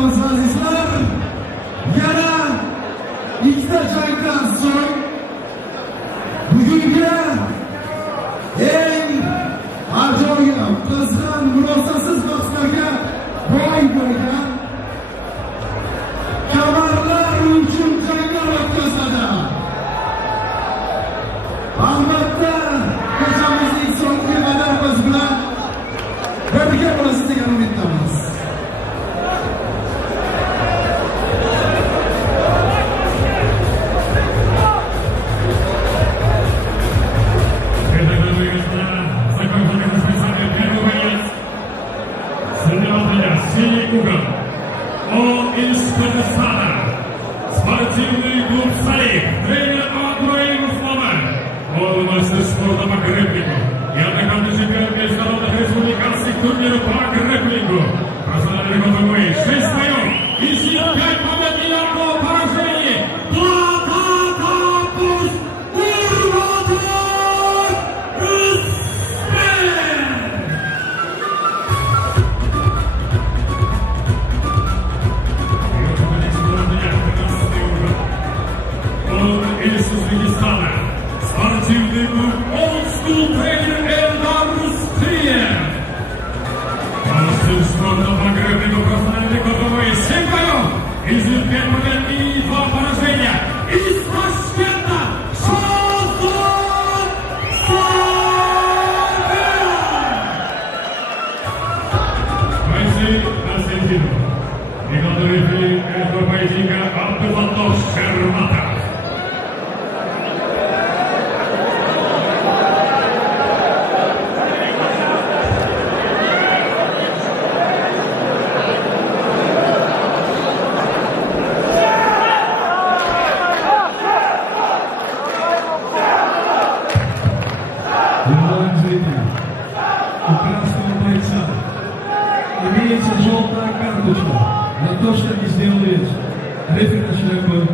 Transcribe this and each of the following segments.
qilamiz azizlar. Yana ikkita jangdan so'ng bugungi eng ajoyib, qizg'in, murosasiz bahslarga boy bo'lgan kamarlar uchun janglar o'tkazadi. Albatta, kechamizning so'nggi badalimiz bilan birga bo'lasiz degan umiddamiz. Он из Казахстана. Спортивный клуб «Салик». Тренер Андреев Руслан. Он мастер спорта по грэпплингу. Неоднократный чемпион международных республиканских турниров по грэпплингу. Профессиональный боевой 6 боев. И 5 побед и одно поражение. Платакапус Урватов Рустем. Из Узбекистана. Спортивный клуб Old School тренер Эльдар Рустем. Мастер спорта по грэпплингу, профессиональный боевой 7 боев. Из 5 побед и 2 поражения. Из Ташкента Шазот Сабиров. Бойцы на середину. И главный рефери этого поединка Абдуллатов Шерматов. У красного бойца имеется желтая карточка за то, что не сделает рефери начинает бой.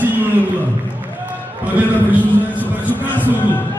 Синего угла. Победа присуждается бойцу красного угла.